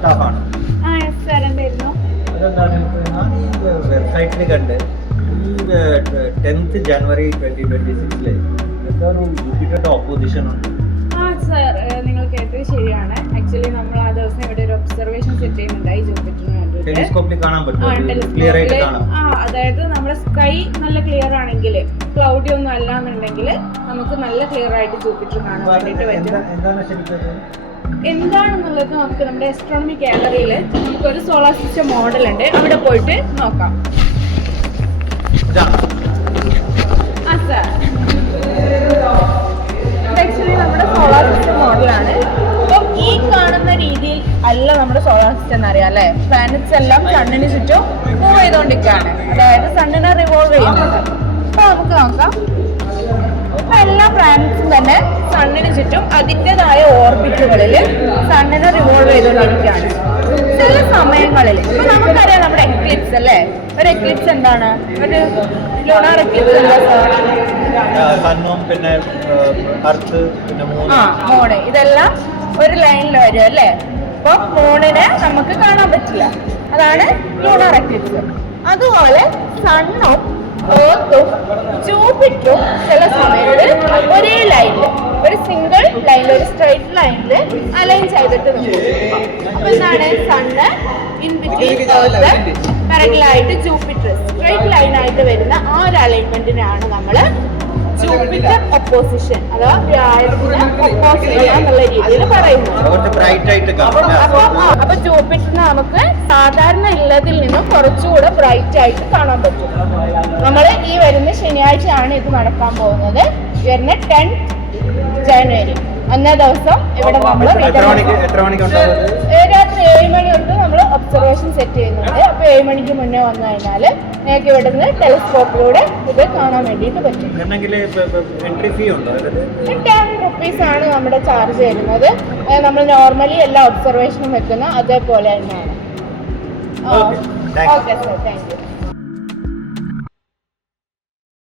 സ്റ്റാഫാണ്. അതെന്താണ് ഞാൻ ഈ വെബ്സൈറ്റിൽ കണ്ട് ഈ 10th January 2026 എന്താണ് ജൂപ്പിറ്ററുടെ ഓപ്പോസിഷൻ ഉണ്ട്. സർ, നിങ്ങൾ കേട്ടത് ശരിയാണ്. ആക്ച്വലി നമ്മൾ ആ ദിവസം ഇവിടെ ഒരു ഒബ്സർവേഷൻ സെറ്റ് ചെയ്യുന്നുണ്ടായി ജൂപ്പിറ്ററിന് വേണ്ടിയിട്ട്. ടെലിസ്കോപ്പിൽ കാണാൻ പറ്റും, ക്ലിയർ ആയിട്ട് കാണാം. അതായത് നമ്മുടെ സ്കൈ നല്ല ക്ലിയർ ആണെങ്കിൽ, ക്ലൗഡി ഒന്നും അല്ല എന്നുണ്ടെങ്കിൽ നമുക്ക് നല്ല ക്ലിയർ ആയിട്ട് ജൂപ്പിറ്റർ കാണാൻ വേണ്ടിയിട്ട് പറ്റും. എന്താണ് ശരിക്കും എന്താണെന്നുള്ളത് നമുക്ക് നമ്മുടെ ആസ്ട്രോണമി ഗാലറിയിൽ നമുക്കൊരു സോളാർ സിസ്റ്റം മോഡൽ ഉണ്ട്, അവിടെ പോയിട്ട് നോക്കാം. സർ, ആക്ച്വലി നമ്മുടെ സോളാർ സിസ്റ്റം മോഡലാണ്. അപ്പം ഈ കാണുന്ന രീതിയിൽ അല്ല നമ്മുടെ സോളാർ സിസ്റ്റം എന്നറിയാം അല്ലേ. പ്ലാനറ്റ്സ് എല്ലാം സണ്ണിന് ചുറ്റും മൂവ് ചെയ്തുകൊണ്ടിരിക്കുകയാണ്, അതായത് സണ്ണിനെ റിവോൾവ് ചെയ്യുന്നുണ്ട്. അപ്പൊ നമുക്ക് നോക്കാം, എല്ലാ പ്ലാനറ്റ്സും തന്നെ സണ്ണിന് ചുറ്റും അതിൻ്റെതായ ഓർബിറ്റുകളിൽ സണ്ണിനെ റിവോൾവ് ചെയ്തുകൊണ്ടിരിക്കുകയാണ്. ചില സമയങ്ങളിൽ ഇപ്പൊ നമുക്കറിയാം നമ്മുടെ എക്ലിപ്സ് അല്ലേ, ഒരു എക്ലിപ്സ് എന്താണ്, ഒരു ലൂണാർ എക്ലിപ്സ് എന്താ സാർ? പിന്നെ മൂണ്, ഇതെല്ലാം ഒരു ലൈനിൽ വരും അല്ലേ. അപ്പൊ മൂണിനെ നമുക്ക് കാണാൻ പറ്റില്ല, അതാണ് ലൂണാർ എക്ലിപ്സ്. അതുപോലെ സണ്ണും എർത്തും ജൂപ്പിറ്ററും ചില സമയത്ത് ഒരേ ലൈനിൽ, ഒരു സിംഗിൾ ലൈനിൽ, ഒരു സ്ട്രൈറ്റ് ലൈനിൽ അലൈൻ ചെയ്തിട്ട് നിൽക്കും. അപ്പൊ എന്താണ്, സണ്ണ് ഇൻ ബിറ്റ്വീൻ എർത്ത് പാരലലായിട്ട് ജൂപ്പിറ്റർ സ്ട്രൈറ്റ് ലൈനായിട്ട് വരുന്ന ആ ഒരു അലൈൻമെന്റിനാണ് നമ്മൾ ജൂപ്പിറ്റർ ഒപ്പോസിഷൻ അഥവാ വ്യാഴത്തിന് ഒപ്പോസ് ചെയ്യുക എന്നുള്ള രീതിയിൽ പറയുന്നത്. അപ്പൊ ജൂപ്പിറ്ററിന് നമുക്ക് സാധാരണ ഉള്ളതിൽ നിന്നും കുറച്ചുകൂടെ ബ്രൈറ്റ് ആയിട്ട് കാണാൻ പറ്റും. നമ്മൾ ഈ വരുന്ന ശനിയാഴ്ചയാണ് ഇത് നടക്കാൻ പോകുന്നത്, വരുന്ന 10th January അന്നേ ദിവസം ഇവിടെ നമ്മൾ രാത്രി 7 മണി തൊട്ട് നമ്മൾ ഒബ്സർവേഷൻ സെറ്റ് ചെയ്യുന്നുണ്ട്. അപ്പൊ 7 മണിക്ക് മുന്നേ വന്നു കഴിഞ്ഞാൽ നിങ്ങൾക്ക് ഇവിടെ നിന്ന് ടെലിസ്കോപ്പിലൂടെ ഇത് കാണാൻ വേണ്ടിയിട്ട് പറ്റും. 10 rupees ആണ് നമ്മുടെ ചാർജ് വരുന്നത്. നമ്മൾ നോർമലി എല്ലാ ഒബ്സർവേഷനും വെക്കുന്ന അതേപോലെ തന്നെയാണ്. Okay sir, thank you.